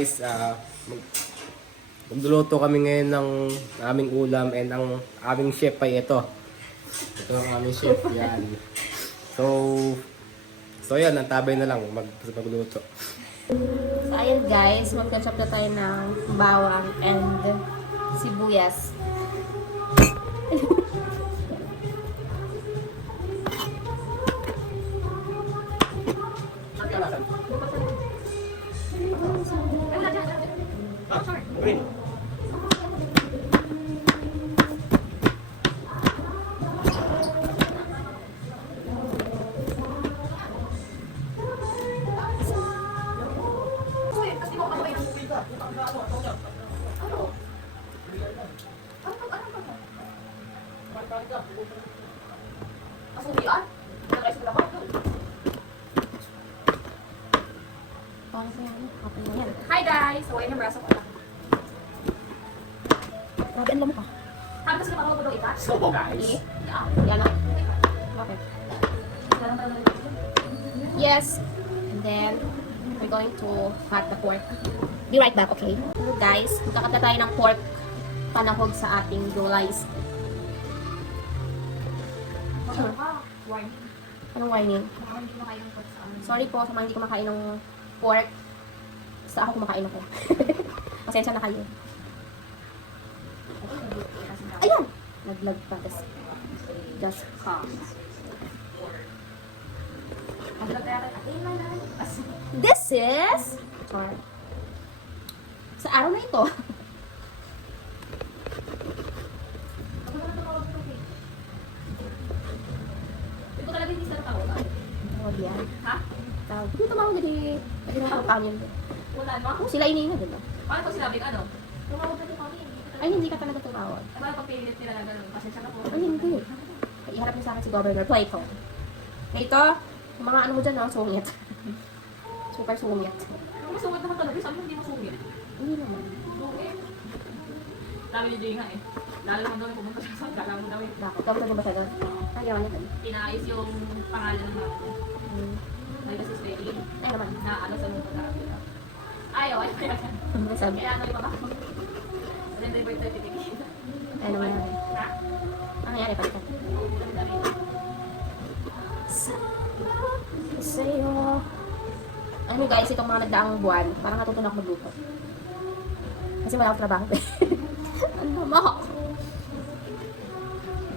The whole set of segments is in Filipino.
guys, magluluto kami ngayon ng aming ulam and ang aming chef ay ito. Ito ang aming chef, yan. So yan, antabay na lang magluto. So ayan guys, mag-ketchup na tayo ng bawang and sibuyas. Hi guys! So, ayun yung braso ko lang. Grabe, ang lamok ka. Sabi kasi naman ako daw ita. So guys, Yan lang. Okay. Yes. And then, we're going to cut the pork. Be right back, okay? So guys, magkakat na tayo ng pork panahog sa ating gulays. Warning. Anong warning? Baka hindi mo kayo ng pork sa amin. Sorry po sa mga hindi kumakain ng pork. Sa ako kumakain ako. Pasensya na kayo. Ayun! Naglag pa. Just come. This is... Char. Sa araw na ito. Ito talaga hindi sila tawag. Tawag yan. Ha? Tawag. Hindi tumawag na di... Hindi na kapanyan. Wala mo? Oh, sila ini na din. Paano ko sinabing ano? Tumawag na kami. Ay, hindi ka talaga tumawag. Ano pag pinilit nila na gano'n? Pasensya na po. Ay, hindi. Ay, iharap niyo sa akin si Governor Plato. Ito, yung mga ano mo dyan, no? Sungit. Super sungit. Masungit naman talaga. Sabi mo hindi masungit. Hindi naman. Sungit. Dami ni Jay nga eh. Lalo naman daw yung pumunta siya sa kala mo daw eh. Bakit? Tapos na ba siya doon? Ay, ginawa niya doon. Inaayos yung pangalan ng mga ko. Ay kasi Swelly. Ay, naman. Na ano sa mga pag-aaral. Ayaw, ayaw. Ano sabi? Kaya ano yung baba ko. Then they birth certificate. Ay, naman. Ha? Ang nangyari pa dito. Dami-dami. Sa'yo. Alam mo guys, itong mga nagdaang buwan, parang natutunan ako magluto. Kasi wala akong trabaho. Ang lamok.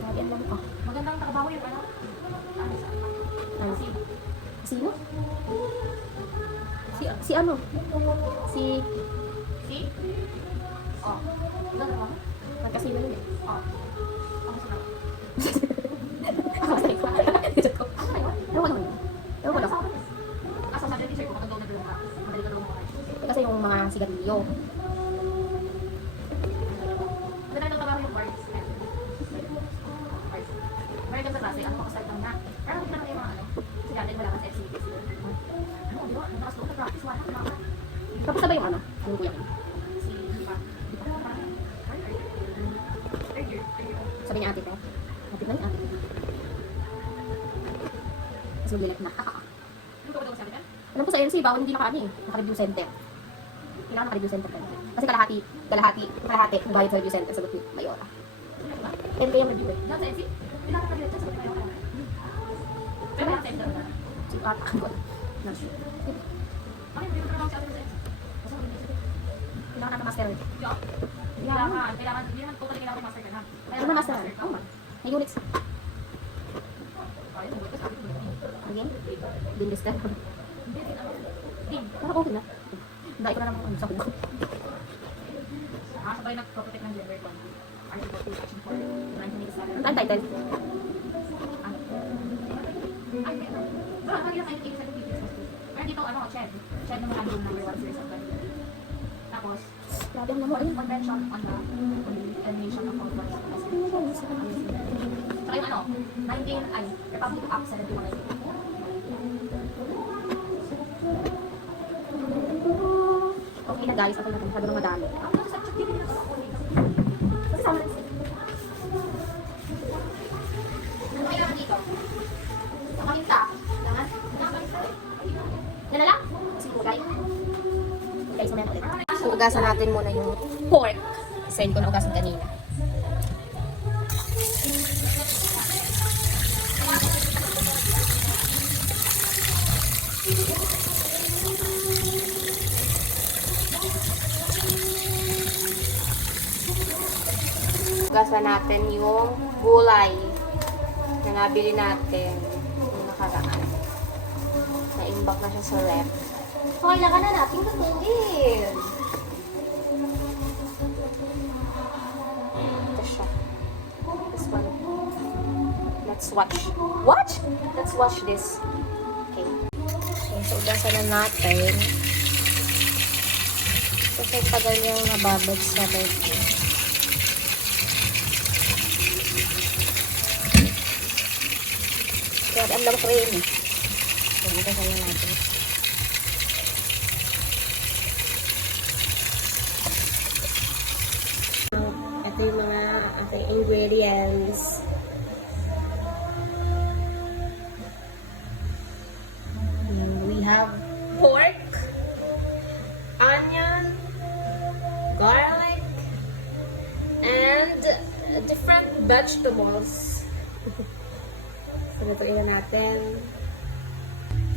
Grabe, ang lamok. Magandang trabaho yung ano? Ano sa Ano? si Sino? Si ano? Si... si? Oh. Magandang trabaho? Magkasino yun eh. Oh. Ako sa trabaho. Ako sa ikaw. Ano na yun? Ewan ko naman yun. Ewan ko lang. Asa sa teacher ko, matagaw na doon ka. Madali ka doon mo kayo. Kasi yung mga sigarilyo. Magandang trabaho yung bars. Meron ka sa klase, ano makasal lang na. Pero hindi naman yung mga ano. Kasi dati wala ka sa activities. Ano, di ba? Nakas doon ka practice, wala ka. Tapos na ba yung ano? Yung kuya ko? Si, di ba? Di ba? Parang, third year. Sabi niya ate ko. Ate na yung ate. Tapos maglilat na. Ano ka ba daw sabi ka? Alam ko sa NC, bawal hindi naka-ano eh. Naka-review center. Kailangan naka-review center ka. Kasi kalahati, ang bayad sa review center. Sagot ni Mayora. 10 kayang review eh. Diyan sa NC? Pinaka ka dito sa kayo ka. Pero yung center na. Si Ata ko. Not sure. Ano yung trabaho sa atin sa NC? Kailangan naka-master eh. Job? Kailangan, hindi naman totally kailangan master ka na. Ano na master? Oo man. May units. Ayun, bukas sabi ko. Again? Din list ka. Parang okay na. Dahil ko na naman sa kubo. Sabay nag-protect ng gender equality. Article 2, Section 4, 1987. Ang title. Ay, meron. Pero ang kanila kayo 87 details. Pero dito, ano, CHED. CHED ng handle number 1 series of 20. Tapos, Grabe ang lamo. Ayun. Convention on the Elimination of Conflicts of Interest. Saka yung ano, 19, ay, Republic Act 71. Okay na guys. Okay na. Masyado na madami. Ang sa check din nila. Kasi sama na. Ano kailangan dito? Sa kaminta. Kailangan. Yan na lang. Kasi guys. Guys, mamaya ulit. Ugasan natin muna yung pork. Kasi hindi ko na ugasan kanina. Ugasan natin yung gulay na nabili natin yung nakaraan. Na-imbak na siya sa ref. So, kailangan na natin lutuin. Ito siya. This one. Let's watch. What? Let's watch this. Okay. Okay, so ugasan na natin. Kasi tagal yung nababad sa ref. Kaya ang lamang cream. So, ugasan na natin. Ito yung mga ating ingredients. We have pork, onion, garlic, and different vegetables. So, lutuin na natin.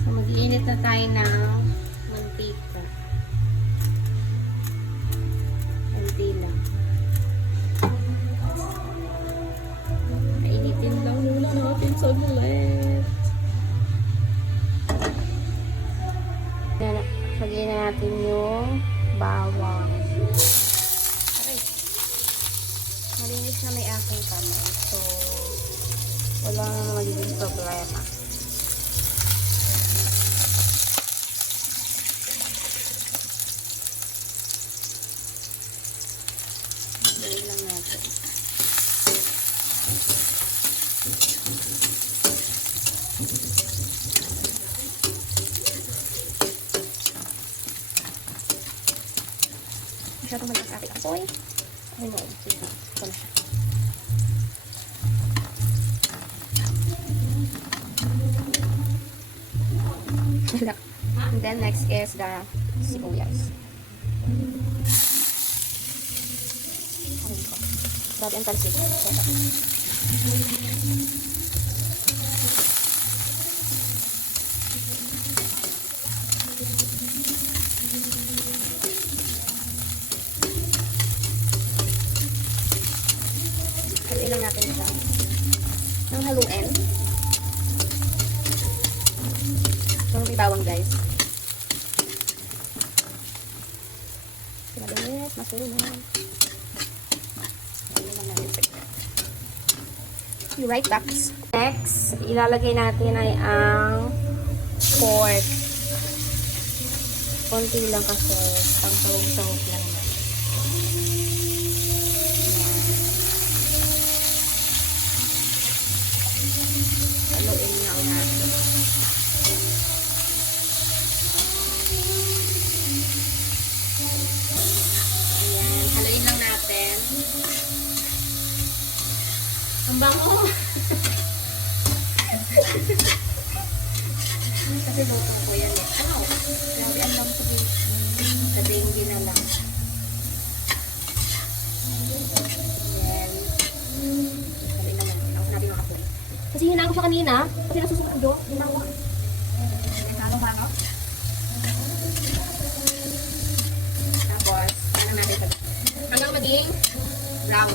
So, mag-iinit na tayo ng mantika. Hindi lang. Kainitin lang muna natin saglit. Lagyan na natin yung bawang. Aray. Malinis na may aking kamay. So, wala na magiging problema. Lagyan lang natin. Masyadong maliit sa aking apoy. Ay mo, sige. Ito na siya. And then next is the sibuyas. Grabe ang talsik. Haluin lang natin siya ng haluin. So, may bawang guys. Maliit, masunan. Be right back. Next, ilalagay natin ay ang pork. Konti lang kasi pang sawag-sawag lang yan. Haluin lang natin. Ayan, haluin lang natin. Ang bango! Kasi lutong ko yan eh. Wow! Grabe ang bango ko. Sabi hindi na lang. Then, sabi naman. Ako natin makapulit. Kasi hinaan ko siya kanina. Kasi nasusukan ko. Hinaan ko. Hinaan ko. Tapos, ano natin sabi? Hanggang maging brown.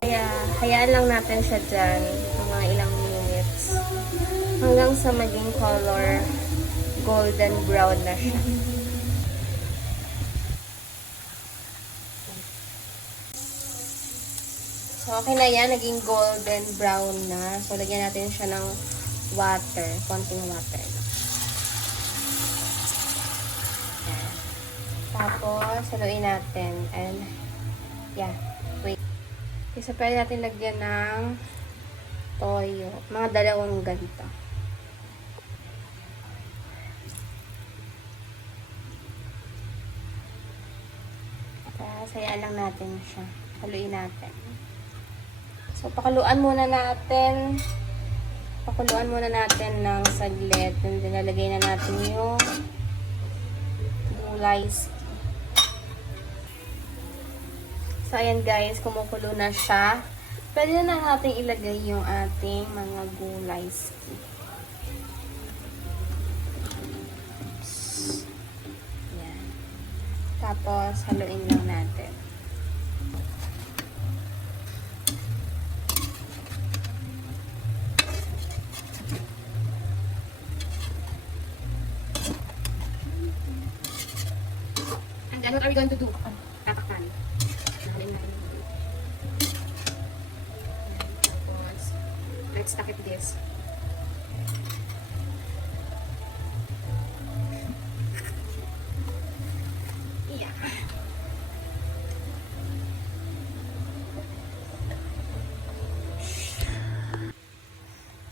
Kaya, hayaan lang natin siya dyan ng mga ilang minutes hanggang sa maging color golden brown na siya. So, okay na yan. Naging golden brown na. So, lagyan natin siya ng water. Konting water lang. Yan. Tapos, haluin natin. And, yeah. Wait. Kasi pwede natin lagyan ng toyo. Mga 2 ganito. Tapos, hayaan lang natin siya. Haluin natin. So, pakuluan muna natin. Pakuluan muna natin ng saglit. And then, nalagay na natin yung gulay. So, ayan guys, kumukulo na siya. Pwede na natin ilagay yung ating mga gulay. Yan. Tapos, haluin lang natin. And then, what are we going to do? Tatakpan. Haluin natin. Tapos, let's takip this. Yeah.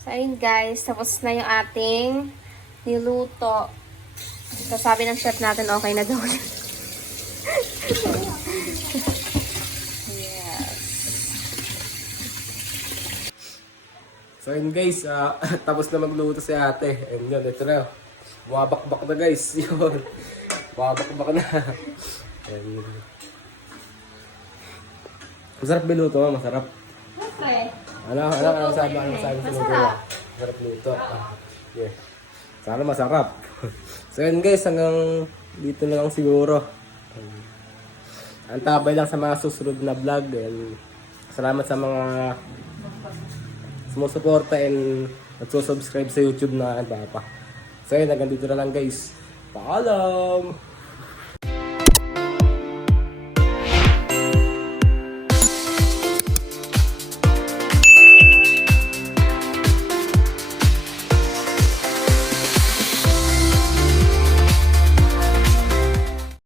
So, ayun guys, tapos na yung ating niluto. So, sabi ng chef natin, okay na daw. Yes. So yun guys, tapos na magluto si ate. And yun, ito na. Bumabakbak na guys. Yun. Bumabakbak na. Ayan, yun. Masarap biluto mo, masarap. Siyempre. Ano sabi sa luto? Masarap luto. Yeah. Sana masarap. So yun guys, hanggang dito na lang siguro. Antabay lang sa mga susunod na vlog. And salamat sa mga sumusuporta and nagsusubscribe sa YouTube na iba pa. So yun, hanggang dito na lang guys. Paalam!